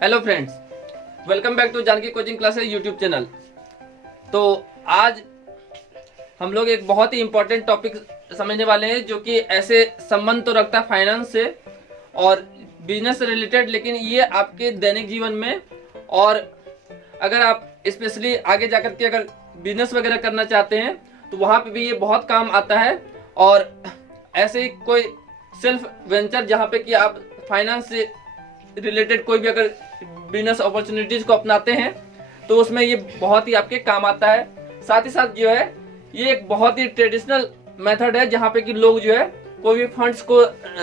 Hello friends, welcome back to Janki coaching classes YouTube channel. तो आज हम लोग एक बहुत ही इम्पोर्टेंट टॉपिक समझने वाले हैं जो कि ऐसे संबंध तो रखता है फाइनेंस से और बिजनेस से रिलेटेड, लेकिन ये आपके दैनिक जीवन में और अगर आप स्पेशली आगे जाकर के अगर बिजनेस वगैरह करना चाहते हैं तो वहाँ पे भी ये बहुत काम आता है। और ऐसे ही कोई सेल्फ वेंचर जहाँ पे कि आप फाइनेंस से रिलेटेड कोई भी अगर बिजनेस अपॉर्चुनिटीज को अपनाते हैं तो उसमें ये बहुत ही आपके काम आता है। साथ ही साथ जो है ये एक बहुत ही ट्रेडिशनल मेथड है जहाँ पे कि लोग जो है कोई भी फंड्स को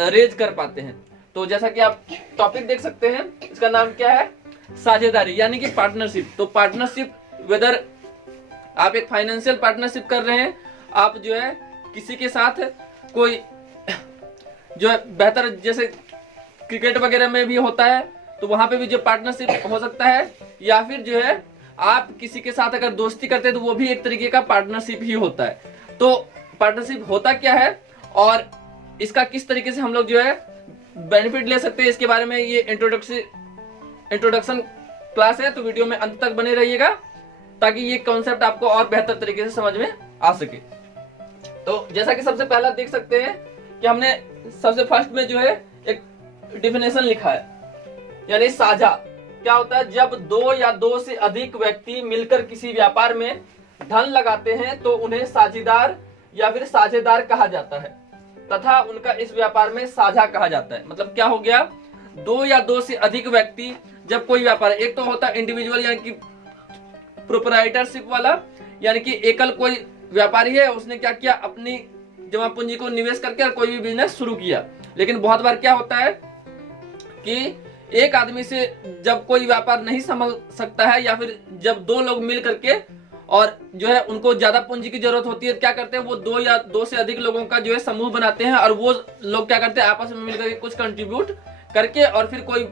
रेज कर पाते हैं। तो जैसा कि आप टॉपिक देख सकते हैं, इसका नाम क्या है? साझेदारी यानी कि पार्टनरशिप। तो पार्टनरशिप, वेदर आप एक फाइनेंशियल पार्टनरशिप कर रहे हैं, आप जो है किसी के साथ कोई जो है बेहतर, जैसे क्रिकेट वगैरह में भी होता है तो वहां पे भी जो पार्टनरशिप हो सकता है, या फिर जो है आप किसी के साथ अगर दोस्ती करते हैं तो वो भी एक तरीके का पार्टनरशिप ही होता है। तो पार्टनरशिप होता क्या है और इसका किस तरीके से हम लोग जो है बेनिफिट ले सकते हैं, इसके बारे में ये इंट्रोडक्शन क्लास है। तो वीडियो में अंत तक बने रहिएगा ताकि ये कॉन्सेप्ट आपको और बेहतर तरीके से समझ में आ सके। तो जैसा कि सबसे पहला देख सकते हैं कि हमने सबसे फर्स्ट में जो है एक डिफिनेशन लिखा है, यानी साझा क्या होता है? जब दो या दो से अधिक व्यक्ति मिलकर किसी व्यापार में धन लगाते हैं तो उन्हें साझेदार या फिर साझेदार कहा जाता है तथा उनका इस व्यापार में साझा कहा जाता है। मतलब क्या हो गया? दो या दो से अधिक व्यक्ति जब कोई व्यापार, एक तो होता है इंडिविजुअल यानी कि प्रोप्राइटरशिप वाला, यानी कि एकल कोई व्यापारी है, उसने क्या किया, अपनी जमा पूंजी को निवेश करके कोई भी बिजनेस शुरू किया। लेकिन बहुत बार क्या होता है कि एक आदमी से जब कोई व्यापार नहीं संभल सकता है, या फिर जब दो लोग मिल करके और जो है उनको ज्यादा पूंजी की जरूरत होती है, क्या करते हैं वो दो या दो से अधिक लोगों का जो है समूह बनाते हैं और वो लोग क्या करते हैं आपस में मिलकर के कुछ कंट्रीब्यूट करके और फिर कोई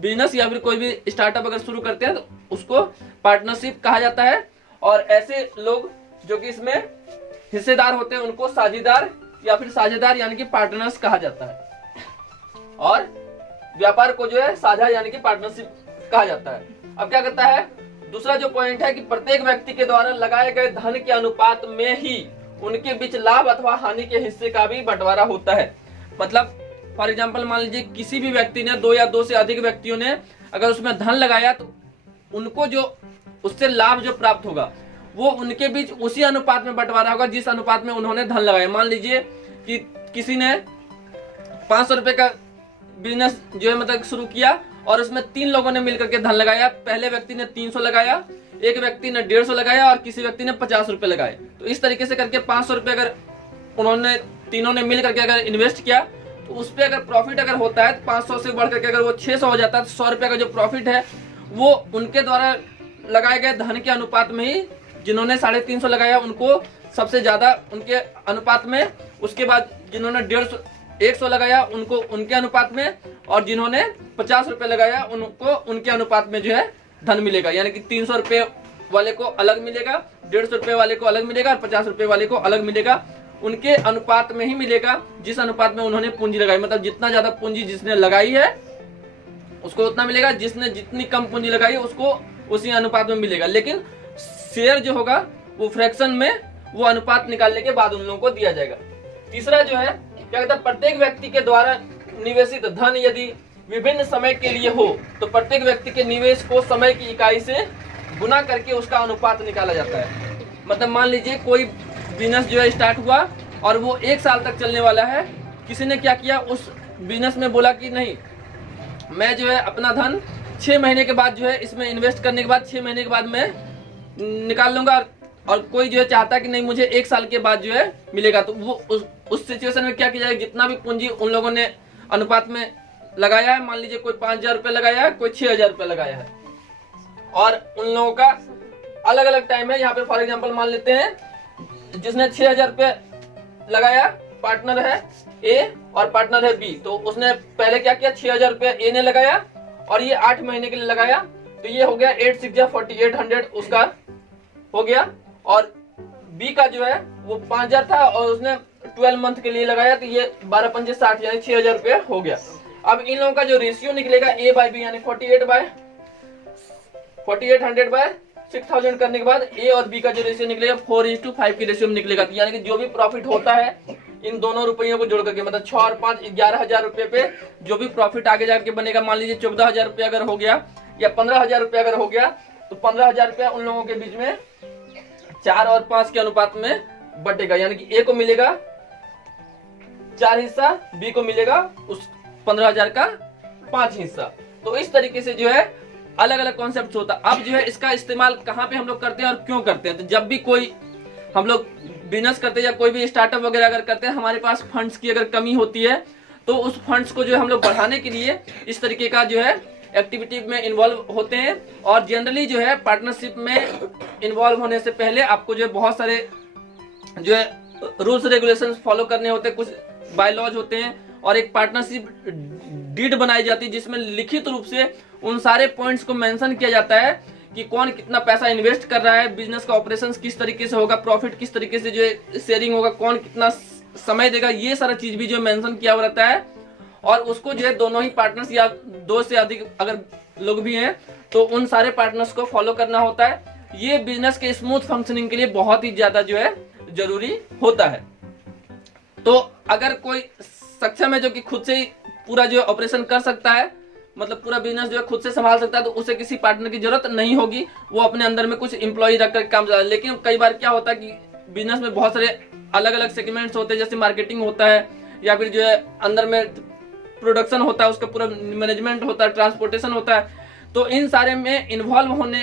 बिजनेस या फिर कोई भी स्टार्टअप अगर शुरू करते हैं तो उसको पार्टनरशिप कहा जाता है। और ऐसे लोग जो कि इसमें हिस्सेदार होते हैं उनको साझेदार या फिर साझेदार यानी कि पार्टनर्स कहा जाता है। और व्यापार को जो है साझा यानी कि पार्टनरशिप कहा जाता है। अब क्या करता है दूसरा जो पॉइंट है कि प्रत्येक व्यक्ति के द्वारा लगाए गए धन के अनुपात में ही उनके बीच लाभ अथवा हानि के हिस्से का भी बंटवारा होता है। मतलब फॉर एग्जांपल मान लीजिए किसी भी व्यक्ति ने, दो या दो से अधिक व्यक्तियों ने अगर उसमें धन लगाया तो उनको जो उससे लाभ जो प्राप्त होगा वो उनके बीच उसी अनुपात में बंटवारा होगा जिस अनुपात में उन्होंने धन लगाया। मान लीजिए कि किसी ने 500 रुपए का बिजनेस जो है मतलब शुरू किया और उसमें तीन लोगों ने मिलकर के धन लगाया। पहले व्यक्ति ने 300 लगाया, एक व्यक्ति ने 150 लगाया और किसी व्यक्ति ने 50 रुपए लगाए। तो इस तरीके से करके 500 रुपए अगर उन्होंने तीनों ने मिल करके अगर इन्वेस्ट किया तो उस पर अगर प्रॉफिट अगर होता है तो 500 से बढ़ करके अगर वो 600 हो जाता है तो 100 रुपए का जो प्रॉफिट है वो उनके द्वारा लगाए गए धन के अनुपात में ही, जिन्होंने 350 लगाया उनको सबसे ज्यादा उनके अनुपात में, उसके बाद जिन्होंने 150 लगाया उनको उनके अनुपात में, और जिन्होंने 50 रुपए लगाया उनको उनके अनुपात में जो है धन मिलेगा। यानी कि 300 रुपए वाले को अलग मिलेगा, 150 रुपए वाले को अलग मिलेगा और 50 रुपए वाले को अलग मिलेगा। उनके अनुपात में ही मिलेगा जिस अनुपात में उन्होंने पूंजी लगाई। मतलब जितना ज्यादा पूंजी जिसने लगाई है उसको उतना मिलेगा, जिसने जितनी कम पूंजी लगाई उसको उसी अनुपात में मिलेगा। लेकिन शेयर जो होगा वो फ्रैक्शन में वो अनुपात निकालने के बाद उन लोगों को दिया जाएगा। तीसरा जो है क्या कहता है, प्रत्येक व्यक्ति के द्वारा निवेशित धन यदि विभिन्न समय के लिए हो तो प्रत्येक व्यक्ति के निवेश को समय की इकाई से गुना करके उसका अनुपात निकाला जाता है। मतलब मान लीजिए कोई बिजनेस जो है स्टार्ट हुआ और वो 1 साल तक चलने वाला है। किसी ने क्या किया, उस बिजनेस में बोला कि नहीं, मैं जो है अपना धन 6 महीने के बाद जो है इसमें इन्वेस्ट करने के बाद 6 महीने के बाद मैं निकाल लूंगा, और कोई जो है चाहता है कि नहीं मुझे 1 साल के बाद जो है मिलेगा। तो वो उस सिचुएशन में क्या किया जाएगा, जितना भी पूंजी उन लोगों ने अनुपात में लगाया है, मान लीजिए कोई 5000 रुपए लगाया है, कोई 6000 रुपए लगाया है, और उन लोगों का अलग अलग टाइम है। यहाँ पे फॉर एग्जांपल मान लेते हैं जिसने 6000 रुपए लगाया, पार्टनर है ए और पार्टनर है बी, तो उसने पहले क्या किया, 6000 रुपए ए ने लगाया और ये 8 महीने के लिए लगाया। तो ये हो गया 8 6 4800 उसका हो गया। और बी का जो है वो 5000 था और उसने 12 मंथ के लिए लगाया, तो ये 12 5 60 यानी 6000 रुपए हो गया। अब इन लोगों का जो रेशियो निकलेगा A बाई बी यानी 4800 बाय 6000 करने के बाद A और B का जो रेशियो निकलेगा 4:5 की रेशियो में निकलेगा। यानी कि जो भी प्रॉफिट होता है इन दोनों रुपयों को जोड़ करके, मतलब 6 और 5 11,000 रुपए पे जो भी प्रॉफिट आगे जाके बनेगा, मान लीजिए 14,000 रुपया अगर हो गया या 15,000 रुपया अगर हो गया, तो 15,000 रुपया उन लोगों के बीच में 4 और 5 के अनुपात में बटेगा। यानी कि A को मिलेगा 4 हिस्सा, B को मिलेगा उस 15,000 का 5 हिस्सा। तो इस तरीके से जो है अलग अलग कॉन्सेप्ट होता है। अब जो है इसका इस्तेमाल कहाँ पे हम लोग करते हैं और क्यों करते हैं, तो जब भी कोई हम लोग बिजनेस करते हैं या कोई भी स्टार्टअप वगैरह अगर करते हैं, हमारे पास फंड्स की अगर कमी होती है तो उस फंड्स को जो है हम लोग बढ़ाने के लिए इस तरीके का जो है एक्टिविटी में इन्वॉल्व होते हैं। और जनरली जो है पार्टनरशिप में इन्वॉल्व होने से पहले आपको जो है बहुत सारे जो है रूल्स रेगुलेशंस फॉलो करने होते हैं, कुछ बायलॉज होते हैं और एक पार्टनरशिप डीड बनाई जाती है जिसमें लिखित रूप से उन सारे पॉइंट्स को मेंशन किया जाता है कि कौन कितना पैसा इन्वेस्ट कर रहा है, बिजनेस का ऑपरेशंस किस तरीके से होगा, प्रॉफिट किस तरीके से जो है शेयरिंग होगा, कौन कितना समय देगा, ये सारा चीज भी जो मेंशन किया हुआ रहता है। और उसको जो है दोनों ही पार्टनर्स या 2 से अधिक अगर लोग भी हैं तो उन सारे पार्टनर्स को फॉलो करना होता है। ये बिजनेस के स्मूथ फंक्शनिंग के लिए बहुत ही ज्यादा जो है जरूरी होता है। तो अगर कोई सक्षम है जो कि खुद से ही पूरा जो ऑपरेशन कर सकता है, मतलब पूरा बिजनेस जो है खुद से संभाल सकता है, तो उसे किसी पार्टनर की जरूरत नहीं होगी, वो अपने अंदर में कुछ एम्प्लॉय रखकर काम चला। लेकिन कई बार क्या होता है कि बिजनेस में बहुत सारे अलग अलग सेगमेंट्स होते हैं, जैसे मार्केटिंग होता है या फिर जो है अंदर में प्रोडक्शन होता है, उसका पूरा मैनेजमेंट होता है, ट्रांसपोर्टेशन होता है। तो इन सारे में इन्वॉल्व होने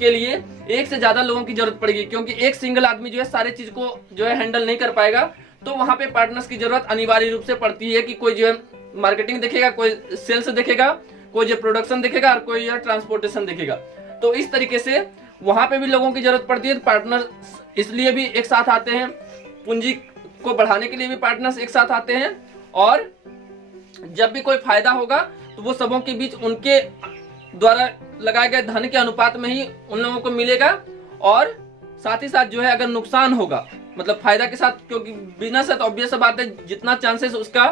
के लिए एक से ज्यादा लोगों की जरूरत पड़ेगी, क्योंकि एक सिंगल आदमी जो है सारी चीज को जो है हैंडल नहीं कर पाएगा। तो वहां पे पार्टनर्स की जरूरत अनिवार्य रूप से पड़ती है कि कोई जो है मार्केटिंग देखेगा, कोई सेल्स देखेगा, कोई जो प्रोडक्शन देखेगा और कोई जो ट्रांसपोर्टेशन देखेगा। तो इस तरीके से वहां पे भी लोगों की जरूरत पड़ती है। पार्टनर इसलिए भी एक साथ आते हैं, पूंजी को बढ़ाने के लिए भी पार्टनर्स एक साथ आते हैं, और जब भी कोई फायदा होगा तो वो सबों के बीच उनके द्वारा लगाए गए धन के अनुपात में ही उन लोगों को मिलेगा। और साथ ही साथ जो है अगर नुकसान होगा, मतलब फायदा के साथ, क्योंकि बिजनेस है तो ऑब्वियस बात है जितना चांसेस उसका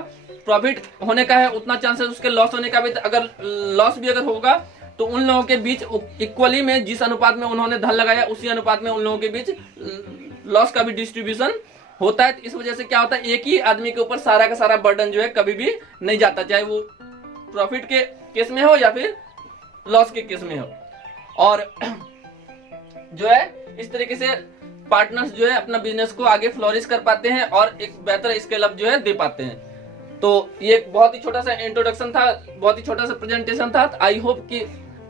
प्रॉफिट होने का है उतना चांसेस उसके लॉस होने का भी। अगर लॉस भी अगर होगा तो उन लोगों के बीच इक्वली में जिस अनुपात में उन्होंने धन लगाया उसी अनुपात में उन लोगों के बीच लॉस का भी डिस्ट्रीब्यूशन होता है। तो इस वजह से क्या होता है, एक ही आदमी के ऊपर सारा का सारा बर्डन जो है कभी भी नहीं जाता, चाहे वो प्रॉफिट के केस में हो या फिर लॉस के केस में हो। और जो है इस तरीके से पार्टनर्स जो है अपना बिजनेस को आगे फ्लोरिश कर पाते हैं और एक बेहतर स्केल अप जो है दे पाते हैं। तो ये एक बहुत ही छोटा सा इंट्रोडक्शन था, बहुत ही छोटा सा प्रेजेंटेशन था। आई होप कि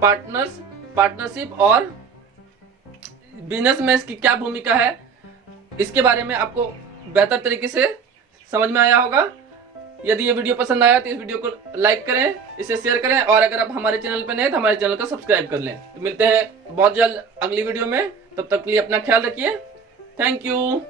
पार्टनरशिप और बिजनेस में इसकी क्या भूमिका है इसके बारे में आपको बेहतर तरीके से समझ में आया होगा। यदि ये वीडियो पसंद आया तो इस वीडियो को लाइक करें, इसे शेयर करें, और अगर आप हमारे चैनल पर नए हैं तो हमारे चैनल को सब्सक्राइब कर लें। तो मिलते हैं बहुत जल्द अगली वीडियो में, तब तक के लिए अपना ख्याल रखिए। Thank you.